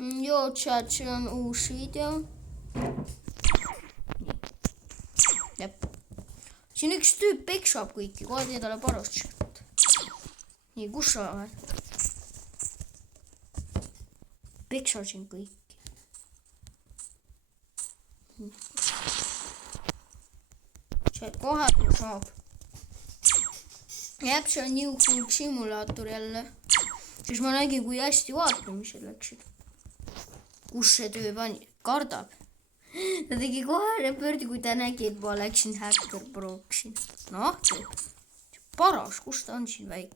Joo, chat, see on uus video. Jep. Siin üks tüüp peksab kõiki, kohe tee talle parast. Nii, kus sa oled? Peksab siin kõiki. See kohe saab. Jep, see on New Hulk simulaator jälle. Siis ma nägin, kui hästi vaatamisel läksid. Kus see töö pani? Kardab. Ta tegi kohe repördi, kui ta nägi, et ma läksin häkker proksin. Noh, paras, kus ta on siin väike?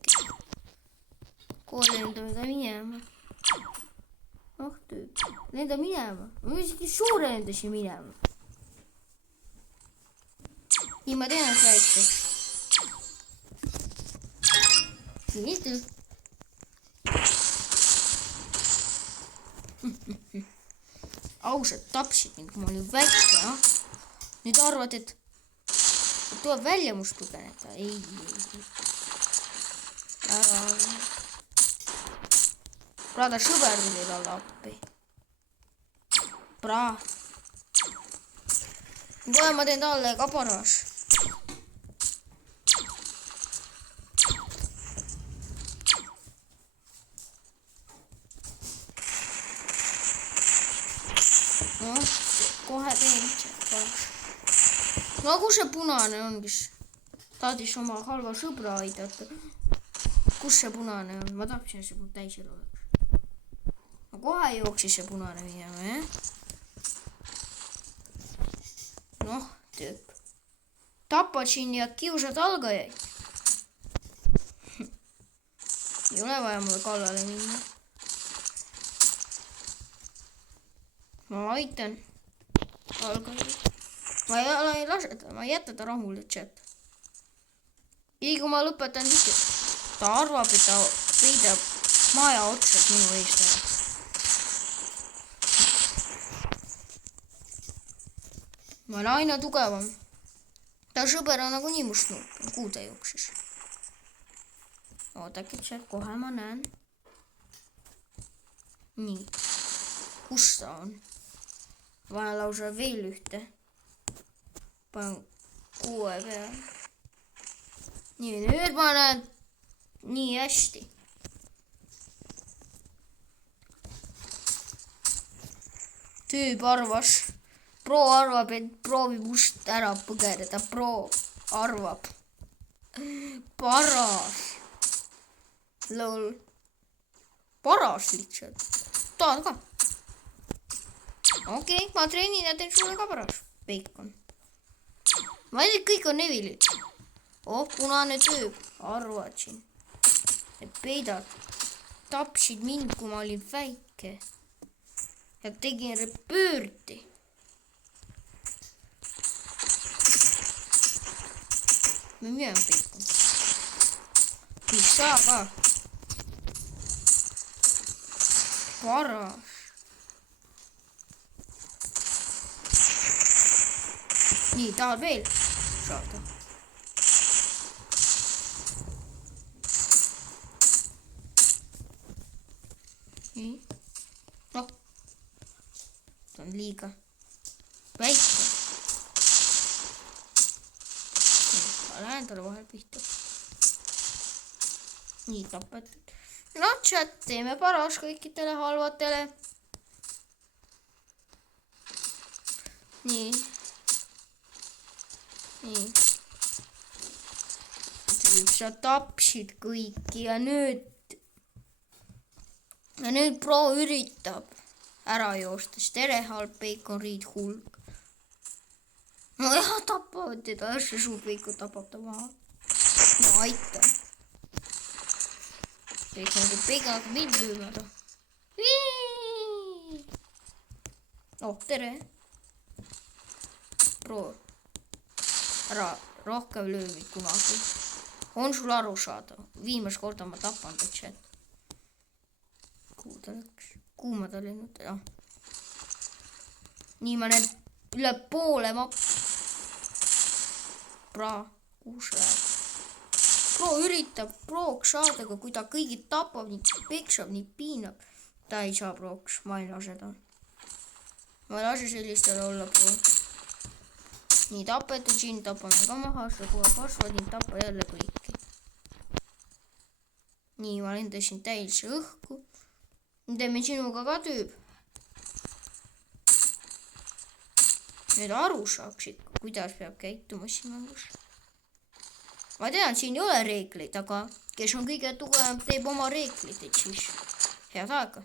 Kohe lendame ta minema. Noh, tüüp. Lenda minema. Ma isegi suure lendasin minema. Nii, ma teen ennast väikseks. Nii, tüüp. Ausad tapsid mind, kui ma olin väike, jah. Nüüd arvad, et tuleb välja must lugeneda. Ei. Ära. Praada sõber tuli talle appi. Kohe ma teen talle ka paras. No, kohe teen paras. No kus see punane on, kes taadis oma halva sõbra aidata? Kus see punane on? Ma tapsin, see mul täisel oleks. No kohe jooksis see punane minema, jah? Noh, tüüp. Tapad siin ja kiusad algajaid. Ei ole vaja mulle kallale minna. Ma aitan algajaid. Ma ei lase ta, ma ei jäta ta rahule, chat. Ii, kui ma lõpetan video, ta arvab, et ta peidab maja otsad minu eest ära. Ma olen aina tugevam. Ta sõber on nagu nii must nuup. Kuhu ta jooksis? Oodake, chat, kohe ma näen. Nii. Kus ta on? Vaja lausa veel ühte. Panen 6 peale. Nii, nüüd ma näen nii hästi. Tüüp arvas. Pro arvab, et proovi must ära põgeneda. Pro arvab. Paras. Lol. Paras lihtsalt. Tahad ka? Okei, ma treenin ja teen sulle ka paras. Bacon. Ma ei tea, kõik on Nevilid. Oh, punane tüüp. Arvad siin. Et peidad. Tapsid mind, kui ma olin väike. Ja tegin repöördi. Ma müün bacon. Mis saa ka? Paras. Nii, tahad veel saada? Nii. Noh. See on liiga väike. Ma lähen talle vahel pihta. Nii, tapetud. No, chat, teeme paras kõikidele halvatele. Nii. Nii. Sa tapsid kõiki ja nüüd pro üritab ära joostes. Tere, halb Bacon Reed Hulk. No jah, tapavad teda. See suur Bacon tapab ta maha. No aitan. Bacon hakkab mind löömada. Oh, tere. Pro. Ära rohkem löömid kunagi. On sul aru saada? Viimast korda ma tapan ta chat. Kuhu ta läks? Kuhu ma ta lennud? Ja. Nii ma näen üle poole mappi. Kuhu see läheb? Pro üritab prooks saada, aga kui ta kõigid tapab, nii peksab, nii piinab. ta ei saa prooks, ma ei lase ta. Ma ei lase sellistel olla proo. Nii tapete, siin tapame ka maha, seda kohe kasvad, nii tapa jälle kõiki. Nii, ma lendasin täilse õhku. Nüüd teeme sinuga ka tüüb. Nüüd aru saaks ikka, kuidas peab käituma siin mängus. Ma tean, siin ei ole reegleid, aga kes on kõige tugevam, teeb oma reeglid, et siis head aega.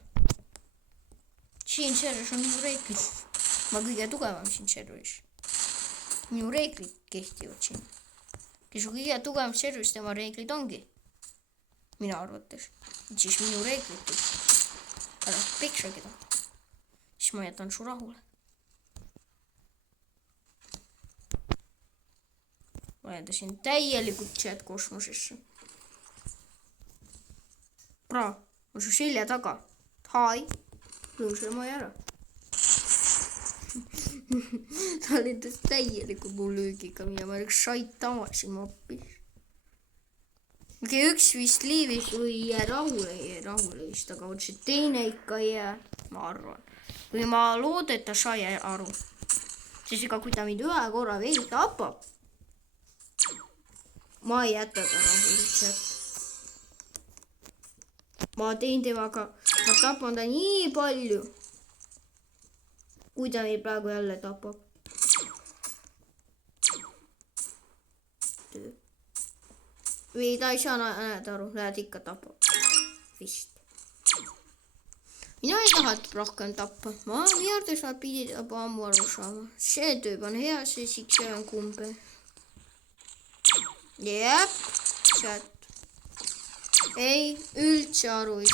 Siin serveris on minu reeglid. Ma kõige tugevam siin serveris. Minu reeglid kehtivad siin. Kes on kõige tugevam serveris, tema reeglid ongi. Mina arvates. Et siis minu reeglid teeb. Ära peksa keda. Siis ma jätan su rahule. Ma lendasin täielikult chat kosmosesse. Bra, on su selja taga. Hai, lõusle ma ära. Ta lendas täielikult mu löögiga minema, üks šait tamasin mappis. Üks vist liivis või rahule vist, aga see teine ikka ei jää, ma arvan. Või ma loodan, et ta sai aru. Siis ega kui ta mind ühe korra veel tapab, ma ei jäta ta rahuliselt. Ma teen temaga, ma tapan ta nii palju, kui ta meil praegu jälle tapab. Või ta ei saa näed aru, näed ikka tapab. Vist. Mina ei taha rohkem tappa. Ma arvates nad pidid juba ammu aru saama. See tüüp on hea, siis see on kumbe. Jep, chat. Ei, üldse aru ei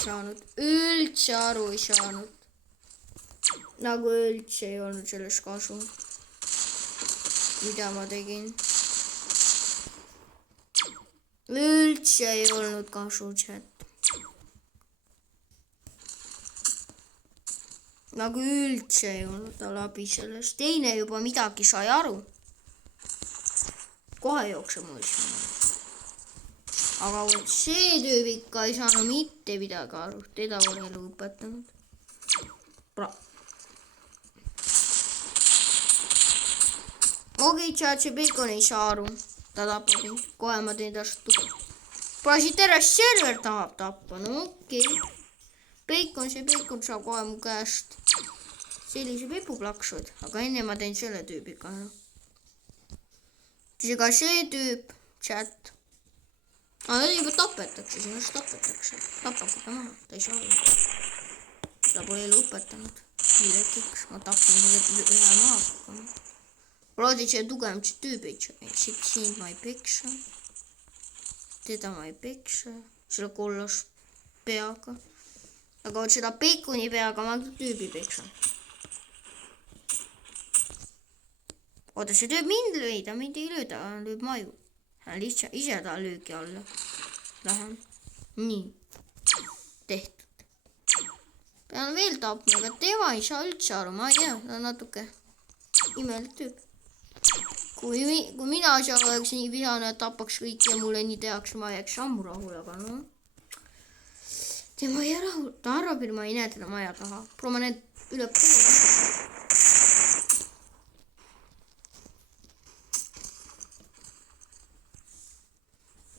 saanud. Nagu üldse ei olnud sellest kasu. Mida ma tegin? Üldse ei olnud kasu, chat. Nagu üldse ei olnud tal abi sellest. Teine juba midagi sai aru. Kohe jookseb mõisma. Aga see tüüp ikka ei saanud mitte midagi aru. Teda on elu õpetanud. Okei, chat, see Bacon ei saa aru. Ta tapab mind. Kohe ma teen tast tuge. Praasi terves server tahab tappa. No okei. Bacon saab kohe mu käest. Sellise pepuplaksud. Aga enne ma teen selle tüübiga. Siis ega see tüüp, chat. Aga juba tapetakse, sinust tapetakse. Tapaku ta maha, ta ei saa aru. Ta pole elu õpetanud. Millekiks, ma tapsin ühe maha. Loodid see tugevam see tüüb ei saa. Siin ma ei peksa. Teda ma ei peksa. Selle kollas peaga. Aga seda Baconi peaga ma tüübi peksan. Oota, see tüüb mind lööi, ta mind ei löö, ta lööb maju. Lihtsalt ise ta löögi alla. Lähen. Nii. Tehtud. Pean veel tapma, aga tema ei saa üldse aru. Ma ei tea, ta on natuke imelik tüüp. Kui mina seal oleks nii vihane, et tapaks kõik ja mulle nii tehakse, ma jääks ammu rahule, aga no. Tema ei rahul. Ta arvab, et ma ei näe teda maja taha. Proova need üle poole.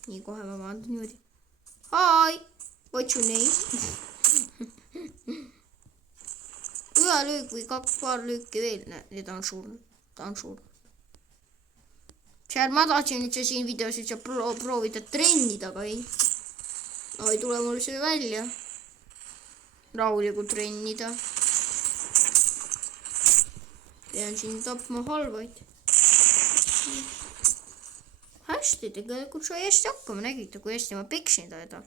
Nii kohe ma vaatan niimoodi. Hi! What's your name? Ühe löök või paar lööki veel. Need on surnud. Ta on surnud. Ma tahtsin üldse siin videos üldse proovida trennida, aga ei. No ei tule mul see välja. Rahulikult trennida. Pean siin tapma halvaid. Hästi, tegelikult sai hästi hakkama, nägite, kui hästi ma peksin teda.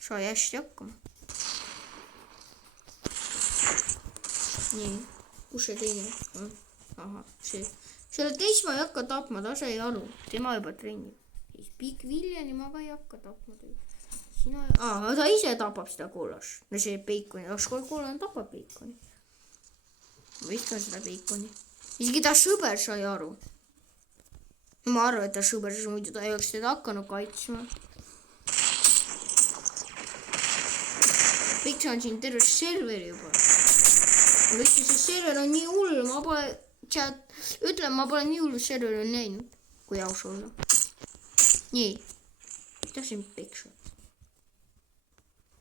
Sai hästi hakkama. Nii, kus see teine on? Aha, see. Selle teist ma ei hakka tapma, ta sai aru. Tema juba trennib. Siis Big Viljani ma ka ei hakka tapma. Ta ise tapab seda koolast. No see Baconi. Koolane tapab Baconi. Ma viskan seda Baconi. Isegi ta sõber sai aru. Ma arvan, et ta sõber, siis muidu ta ei oleks teda hakanud kaitsma. Peksa on siin terve serveri juba. Aga ütles, see server on nii hull, ma pole nii hullu serveri näinud, kui aus olla. Nii, tahtsin Peksa.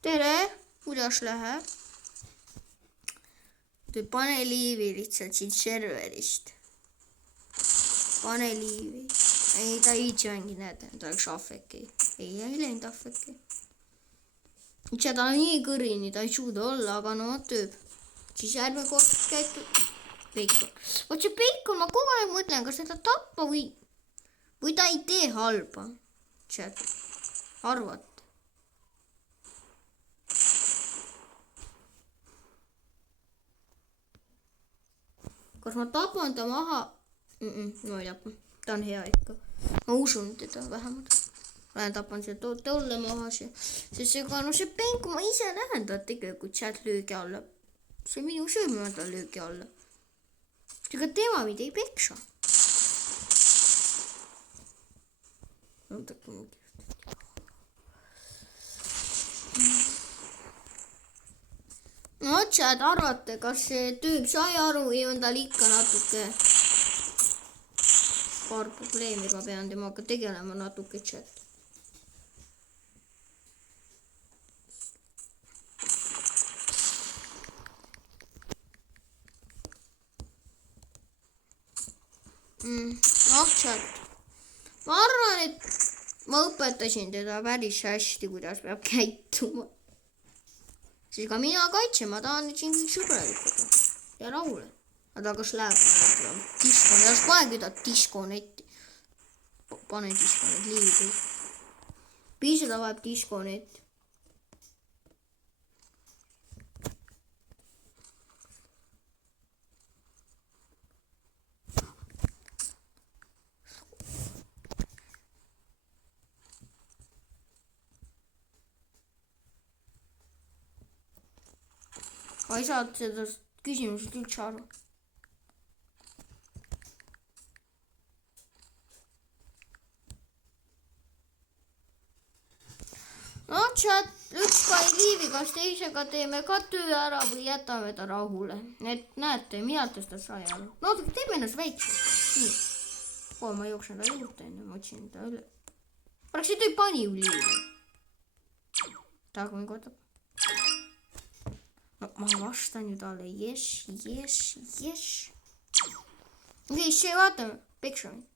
Tere, kuidas läheb? Pane liivi lihtsalt siit serverist. Pane liivi. Ei, ta ei viitsi mängi, näed, ta oleks ahveki. Ei läinud ahveki. Ta on nii kõrini, ta ei suuda olla, aga no tööb. Siis järgmine kord käitud Peikon. Vot see Peikon, ma kogu aeg mõtlen, kas seda tappa või ta ei tee halba. Chat, arvad. Kas ma tapan ta maha? No ei tapa. Ta on hea ikka. Ma usun teda vähemalt. Lähen tapan seda tolle maha. Sest see Penku ma ise lähen ta tegelikult sealt löögi alla. See minu söömine ta löögi alla. Ega tema mida ei peksa. No chat, arvate, kas see tüüp sai aru või on tal ikka natuke paar probleemi, ma pean temaga tegelema natuke chat. Noh chat, ma arvan, et ma õpetasin teda päris hästi, kuidas peab käituma. Siis ka mina kaitsen, ma tahan siin kõik sõbralikud ja rahule. Aga kas läheb diskon, ja kohe küdab diskonetti. Pane diskonet liivi. Piisada vajab diskonet. Ma ei saa seda küsimusest üldse aru. No chat, üks kai liivi, kas teisega teeme ka töö ära või jätame ta rahule. Et näete, mina tõsta sai aru. No teeme ennast väikseks. Nii. Ma jooksen ta juurde enne, ma otsin ta üle. Oleks see töö pani ju liivi. Tagu mind kotab. No ma vastan ju talle, yes. Okei, see vaatame, Peksa mind.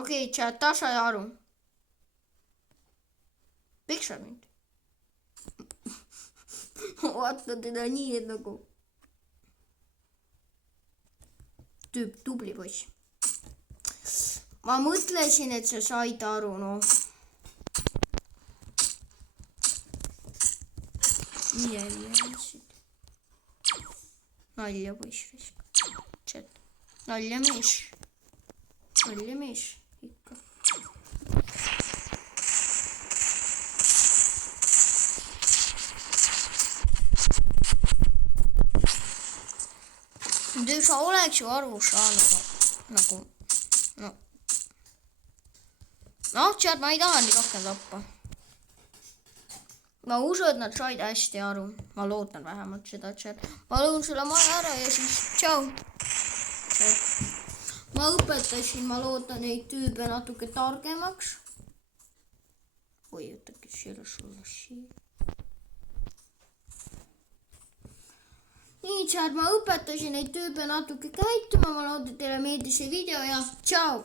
Okei, chat, ta sai aru. Peksa mind. Vaata teda nii, et nagu tüüp tubli poiss. Ma mõtlesin, et sa said aru, noh. Nalja poiss. Chat. Nalja mees. Ikka. Nüüd sa oleks ju aru saanud nagu, noh, chat, ma ei taha nii rohkem tappa. Ma usun, et nad said hästi aru. Ma loodan vähemalt seda chat. Ma lõun selle maja ära ja siis tšau. Ma õpetasin, ma loodan neid tüübe natuke targemaks. Oi, ootake, selle sulle siia. Nii, chat, ma õpetasin neid tüübe natuke käituma. Ma loodan, teile meeldis see video ja tšau.